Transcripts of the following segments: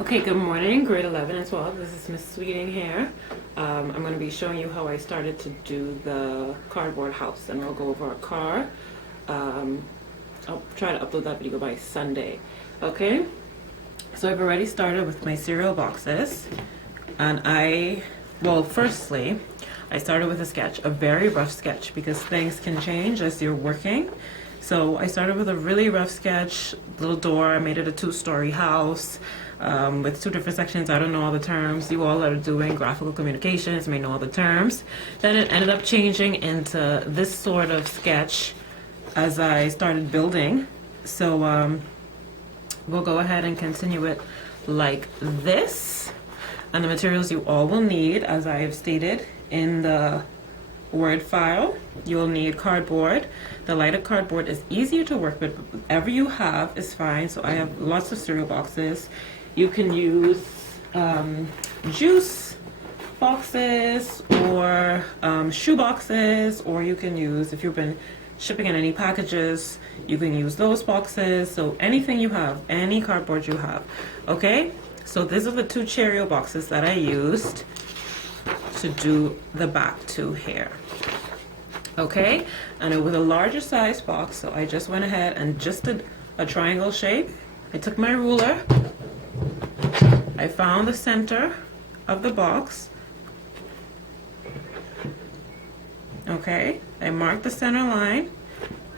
Okay, good morning, grade 11 as well. This is Miss Sweeting here. I'm going to be showing you how I started to do the cardboard house, and we'll go over a car. I'll try to upload that video by Sunday. Okay, so I've already started with my cereal boxes, and firstly, I started with a sketch, a very rough sketch, because things can change as you're working. So I started with a really rough sketch, little door. I made it a 2-story house with 2 different sections. I don't know all the terms. You all that are doing graphical communications may know all the terms. Then it ended up changing into this sort of sketch as I started building. So we'll go ahead and continue it like this. And the materials you all will need, as I have stated in the Word file, you'll need cardboard. The lighter cardboard is easier to work with, but whatever you have is fine. So I have lots of cereal boxes. You can use juice boxes or shoe boxes, or you can use, if you've been shipping in any packages, you can use those boxes. So anything you have, any cardboard you have. Okay, so these are the 2 cereal boxes that I used to do the back 2 here. Okay, and it was a larger size box, so I just went ahead and just did a triangle shape. I took my ruler, I found the center of the box. Okay, I marked the center line,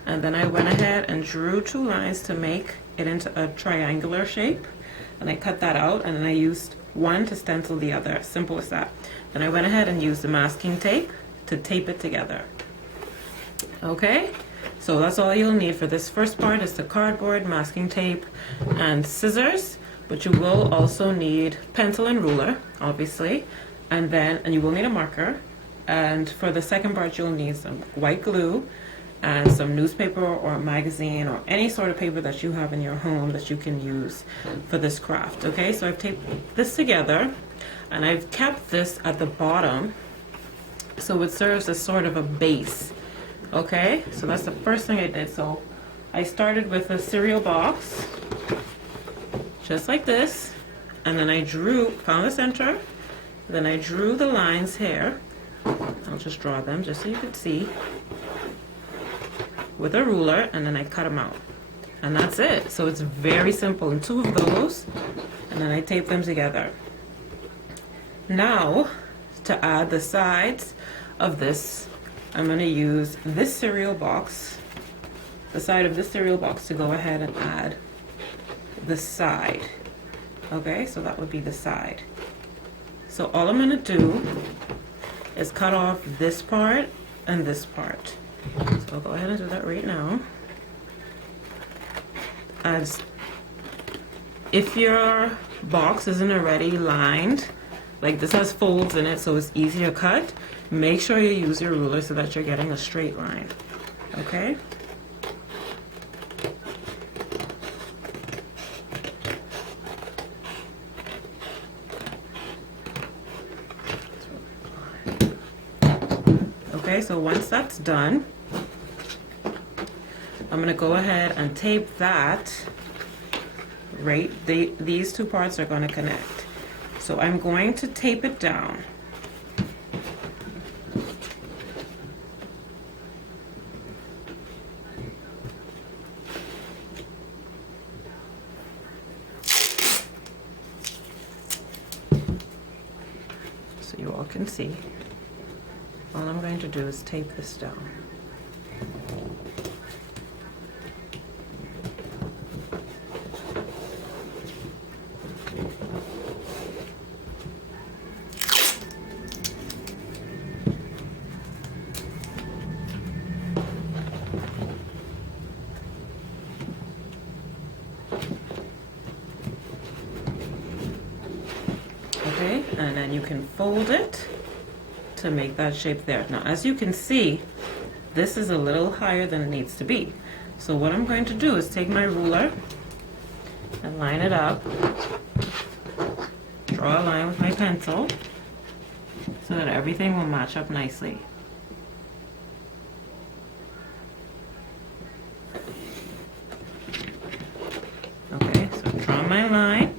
and then I went ahead and drew 2 lines to make it into a triangular shape, and I cut that out, and then I used one to stencil the other. Simple as that. Then I went ahead and used the masking tape to tape it together. Okay, so that's all you'll need for this first part, is the cardboard, masking tape, and scissors. But you will also need pencil and ruler, obviously, and you will need a marker. And for the second part, you'll need some white glue and some newspaper or a magazine or any sort of paper that you have in your home that you can use for this craft. Okay, so I've taped this together, and I've kept this at the bottom so it serves as sort of a base. Okay, so that's the first thing I did. So I started with a cereal box, just like this, and then I found the center, then I drew the lines here. I'll just draw them just so you can see with a ruler, and then I cut them out. And that's it. So it's very simple. And 2 of those, and then I tape them together. Now, to add the sides of this, I'm going to use this cereal box, the side of this cereal box, to go ahead and add the side. Okay, so that would be the side. So all I'm going to do is cut off this part and this part. So I'll go ahead and do that right now. As if your box isn't already lined, like this has folds in it, so it's easy to cut, make sure you use your ruler so that you're getting a straight line. Okay? Okay, so once that's done, I'm going to go ahead and tape that. Right, these 2 parts are going to connect. So I'm going to tape it down. So you all can see. All I'm going to do is tape this down. Okay, and then you can fold it to make that shape there. Now, as you can see, this is a little higher than it needs to be. So what I'm going to do is take my ruler and line it up, draw a line with my pencil so that everything will match up nicely. Okay, so draw my line,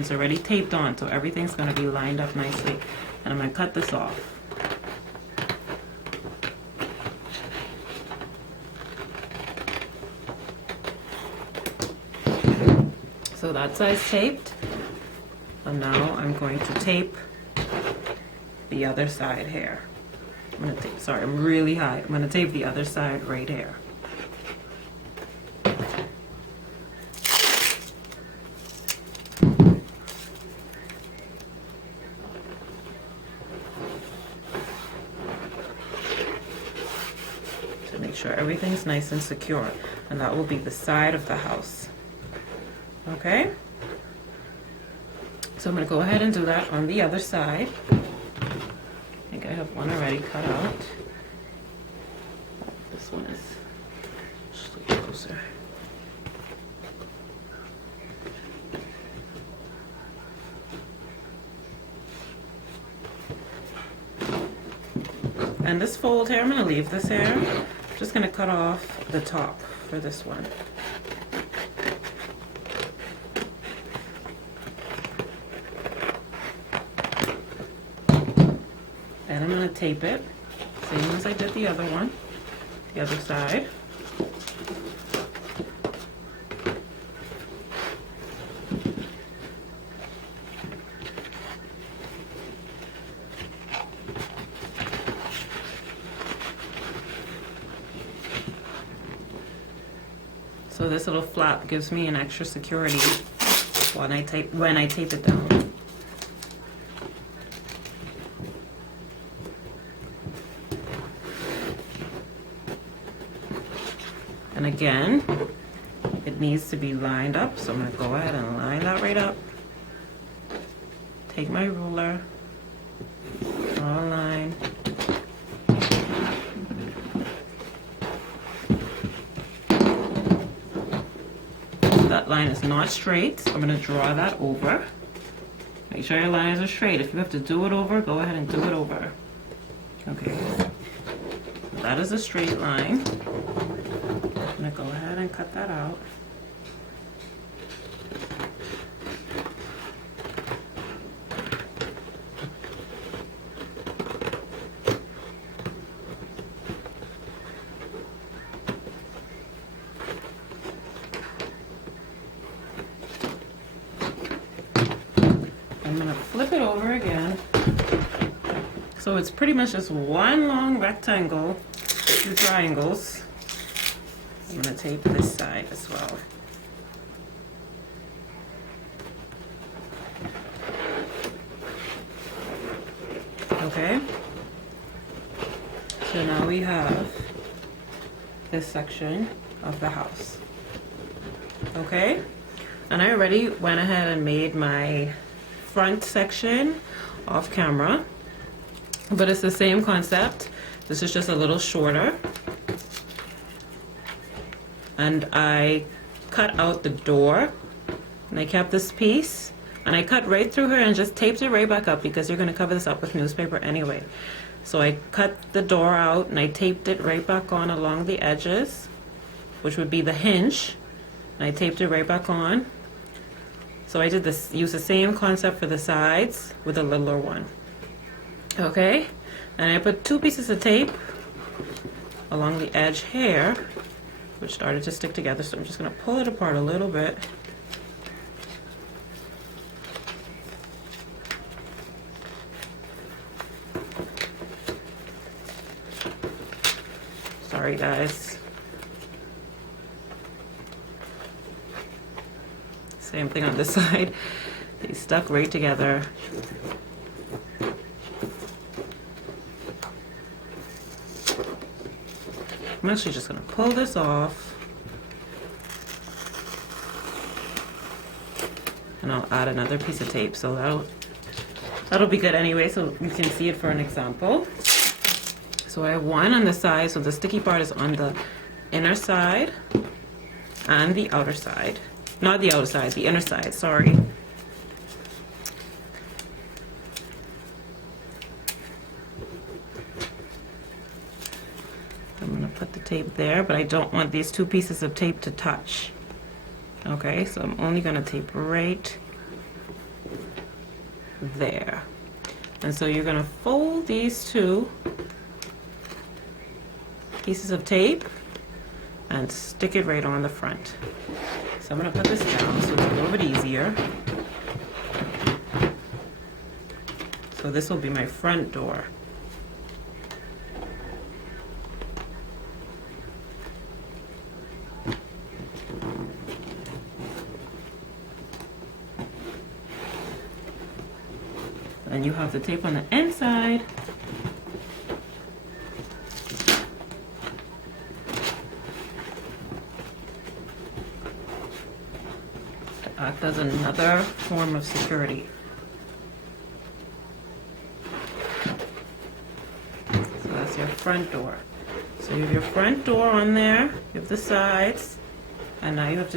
and it's already taped on, so everything's going to be lined up nicely. And I'm going to cut this off. So that side's taped, and now I'm going to tape the other side here. I'm going to tape, sorry, I'm really high. I'm going to tape the other side right here. To make sure everything's nice and secure, and that will be the side of the house. Okay, so I'm going to go ahead and do that on the other side. I think I have one already cut out. This one is just a little closer. And this fold here, I'm going to leave this here. I'm just going to cut off the top for this one. And I'm going to tape it, same as I did the other one, the other side. So this little flap gives me an extra security when I tape it down. And again, it needs to be lined up, so I'm going to go ahead and line that right up. Take my ruler, draw a line. That line is not straight, so I'm going to draw that over. Make sure your lines are straight. If you have to do it over, go ahead and do it over. Okay, that is a straight line. I'm going to go ahead and cut that out. I'm going to flip it over again. So it's pretty much just one long rectangle, two triangles. I'm going to tape this side as well. Okay. So now we have this section of the house. Okay. And I already went ahead and made my front section off camera. But it's the same concept. This is just a little shorter. And I cut out the door, and I kept this piece, and I cut right through here and just taped it right back up because you're going to cover this up with newspaper anyway. So I cut the door out and I taped it right back on along the edges, which would be the hinge, and I taped it right back on. So I did this, use the same concept for the sides with a littler one. Okay, and I put two pieces of tape along the edge here, which started to stick together, so I'm just going to pull it apart a little bit. Sorry guys. Same thing on this side. They stuck right together. I'm actually just going to pull this off, and I'll add another piece of tape, so that'll be good anyway, so you can see it for an example. So I have one on the side, so the sticky part is on the inner side and the outer side. Not the outer side, the inner side, sorry. Put the tape there, but I don't want these two pieces of tape to touch. Okay, so I'm only going to tape right there. And so you're gonna fold these two pieces of tape and stick it right on the front. So I'm gonna put this down so it's a little bit easier. So this will be my front door. And you have the tape on the inside. To act as another form of security. So that's your front door. So you have your front door on there, you have the sides, and now all you have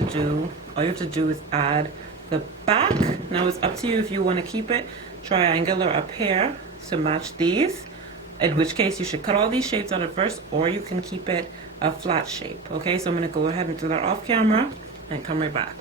to do is add the back. Now it's up to you if you want to keep it triangular up here to match these, in which case you should cut all these shapes out at first, or you can keep it a flat shape. Okay, so I'm going to go ahead and do that off camera and come right back.